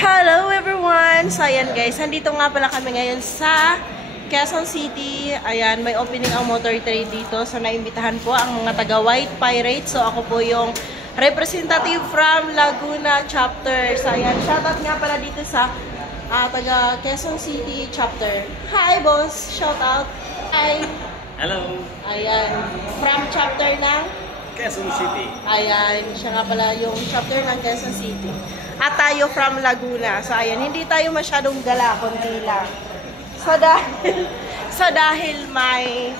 Hello everyone! So ayan guys, nandito nga pala kami ngayon sa Quezon City. Ayan, may opening ang motor trade dito. So naimbitahan po ang mga taga White Pirates. So ako po yung representative from Laguna chapter. So ayan, shoutout nga pala dito sa taga Quezon City chapter. Hi boss! Shoutout! Hi! Hello! Ayan, from chapter ng Quezon City. Ayan, siya nga pala yung chapter ng Quezon City. At tayo from Laguna. So ayan, hindi tayo masyadong gala, konti lang. So dahil may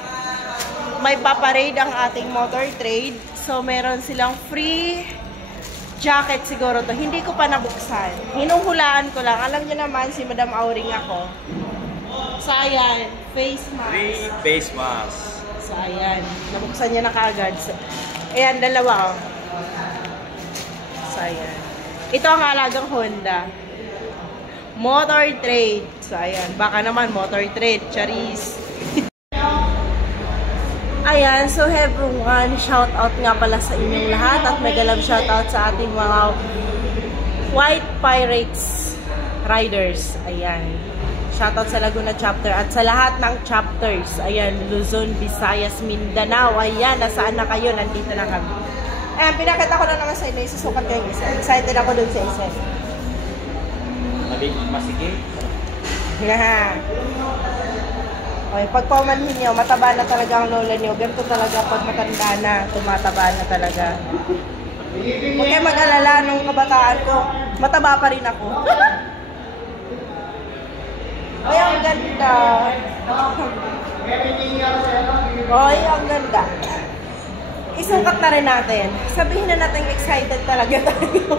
paparade ang ating motor trade, so meron silang free jacket siguro to. Hindi ko pa nabuksan. Hinuhulaan ko lang. Alam niyo naman, si Madam Auring ako. So ayan, face mask. Free face mask. So ayan, nabuksan niya na kaagad. So, ayan, dalawa. So ayan. Ito ang alagang Honda. Motor trade. So ayan, baka naman motor trade. Charis. Ayan, so everyone, shout out nga pala sa inyong lahat at mega love shout out sa ating mga White Pirates riders. Ayan. Shout out sa Laguna chapter at sa lahat ng chapters. Ayan, Luzon, Visayas, Mindanao. Ayan, nasaan na kayo? Nandito na kami. Ayan, pinakita ko na naman sa inyo. Isusukat ko yung isa. Excited ako dun sa isa. Masigit. Okay, pag pamanhin nyo, mataba na talaga ang lola nyo. Ganito talaga pag matanda na, tumataba na talaga. Huwag kayo mag-alala nung kabataan ko, mataba pa rin ako. Ay, ang ganda. Ay, ang ganda. Isukat na rin natin. Sabihin na natin excited talaga tayo.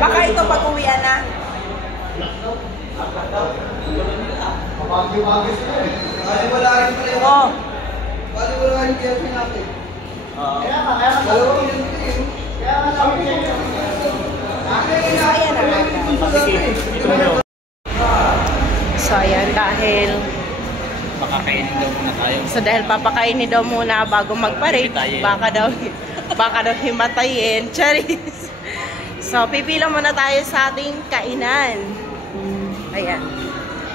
Baka ito pag-uwian na. Oh. So ayan, dahil Makakainin daw muna tayo. So dahil papakainin daw muna bago mag-parade, baka daw himatayin. Charis. So pipila muna tayo sa ating kainan. Ayan.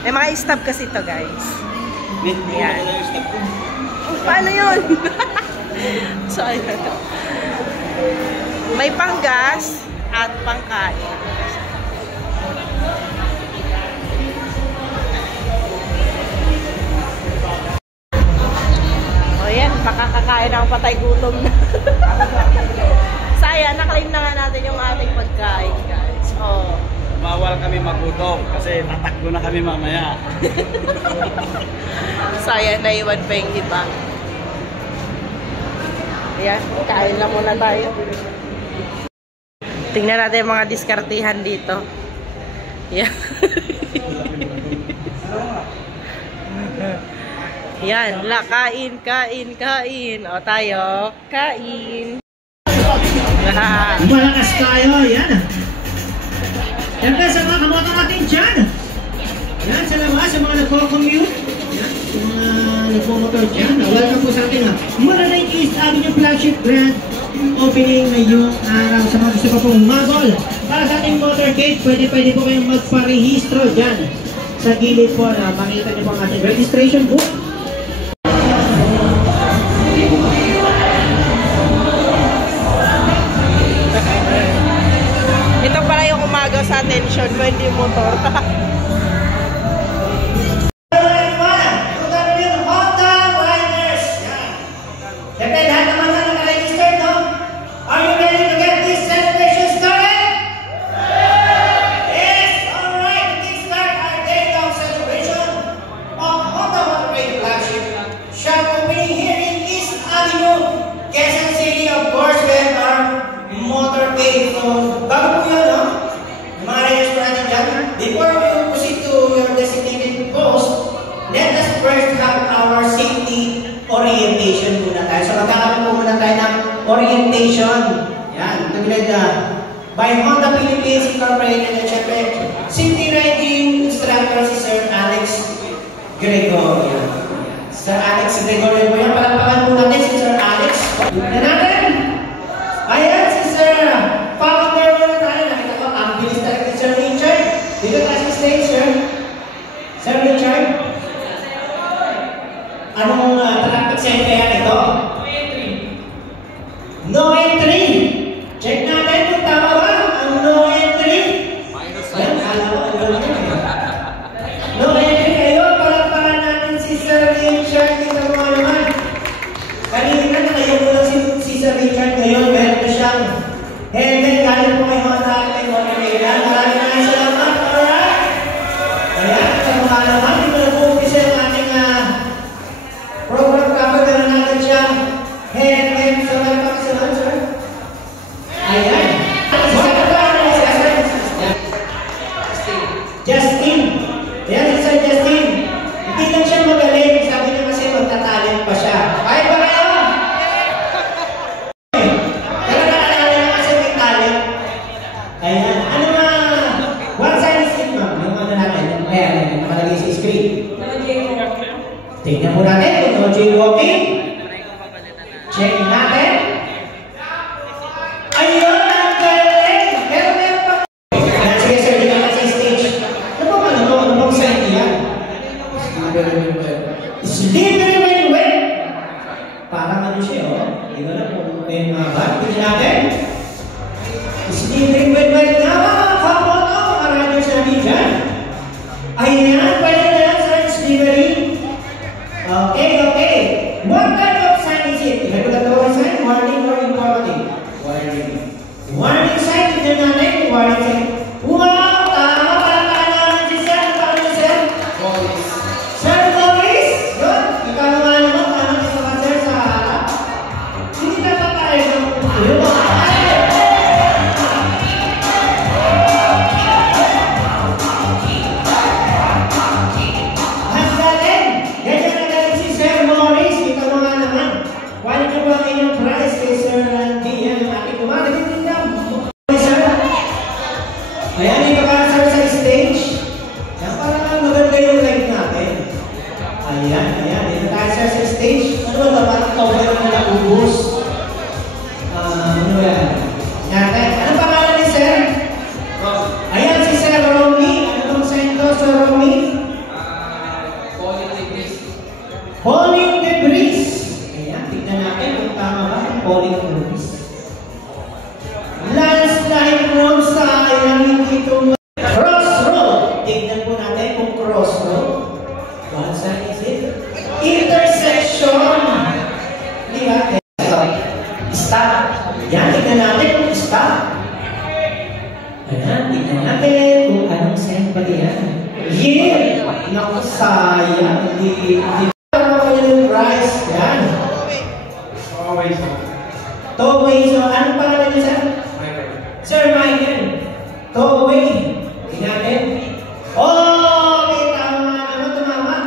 May mga stop kasi ito, guys. Ayan. Paano yun? So ayan. May panggas at pangkain. Makakakain ang patay gutom na. Saya, naklaim na nga natin yung ating pagkain, guys. Oh. Bawal kami magutom kasi tatakbo na kami mamaya. Saya, naiwan pa yung iba. Ayan, kain lang muna tayo. Tingnan natin yung mga diskartihan dito. Ayan. Yan, kain. O tayo, kain. Malakas tayo, yan. Siyempre sa mga kamoto natin dyan. Yan, sa labas, sa mga nagko-commute. Yan, sa mga nagpo-motor dyan. Welcome po sa ating Malalay East Avenue Flagship Grand opening ngayong araw. Sa mga gusto pa pong magol. Para sa ating motorcade, pwede po kayong magparehistro dyan. Sa gilid po na makita niyo po ang ating registration book. Ito pala yung umagaw sa attention ko, hindi motor. Before we proceed to your designated post, let us first have our safety orientation muna tayo. So magkakaroon po muna tayo ng orientation. Yan, naglag by Honda Philippines Incorporated at syempre safety riding instructor si Sir Alex Gregorio. Sir Alex Gregorio po yan. Palagpakan po natin si Sir Alex. Parang ano siya, oh. Hindi ko alam kung may mga bag. Tingnan natin. Slippery wet na mga kamoto, mga riders natin dyan. Ayan, pwede na yan sa slippery. Okay, okay. What kind of sign is it? Regulatory sign, warning, or informative? Warning. Warning sign, tignan natin. Warning sign. Wow! Tama pala naman si Sir. Paano si Sir? Boris. Sir Boris? Yun. Ikaw naman naman. Paano dito ka, Sir, sa harap? Hindi ka pa tayo ng yun. Ayan, ito ka sir sa stage. Yan, parang maganda yung live natin. Ayan, ayan. Ito tayo sir sa stage. Ano ba? Parang cover na naubos. Ano yan? Natin. Ano pangalan ni sir? Ayan, si Sir Romy. Ano bang sign ko, Sir Romy? Falling debris. Falling debris. Ayan, tignan natin kung tama ba ang falling debris. Landslide from sayang itong crossroad. Tignan po natin kung crossroad. What sign is it? Intersection. Di ba? Stop. Yan, tignan natin kung stop. Ayan, tignan natin kung anong sign ba yan. Yeah! Naku, sayang. Hindi. Ano yung price? Yan. Towaway. So, anong pangalan niya, sir? Sir Michael, Towaway. Tingnan natin. Oh, may tama naman, tumama.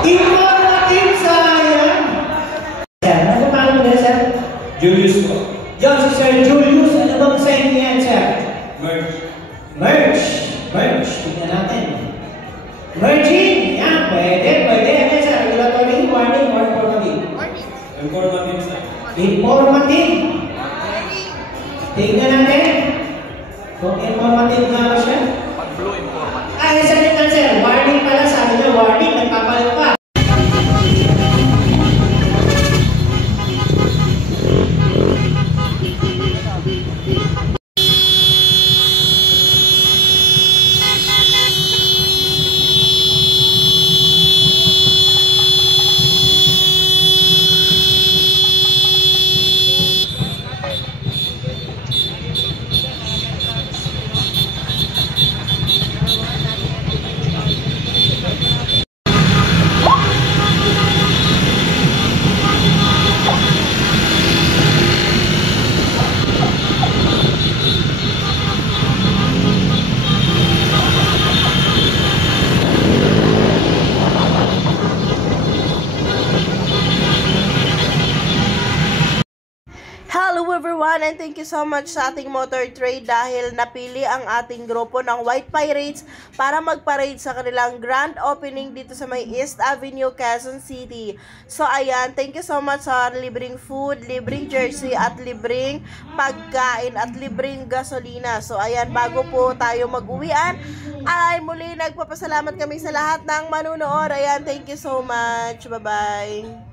Informative sayang. Sir, ano pangalan niya, sir? Julius po. Yan, si Sir Julius. Ano bang sign niyan, sir? Merge. Merge. Merge. Tingnan natin. Merging. Yan, pwede. Pwede. Ano, sir? Regulatory, warning, or informative? Informative sign. Informative. Tingnan natin. Kung informative nga ba siya? Pag-blue informative. Ay, sabi na sir, warning pala. Sabi niya, warning. Nagpapalit pa. Hello everyone and thank you so much sa ating motor trade dahil napili ang ating grupo ng White Pirates para mag-parade sa kanilang grand opening dito sa may East Avenue, Quezon City. So ayan, thank you so much sa libreng food, libreng jersey at libreng pagkain at libreng gasolina. So ayan, bago po tayo mag-uwian ay muli nagpapasalamat kami sa lahat ng manunood. Ayan, thank you so much. Bye-bye.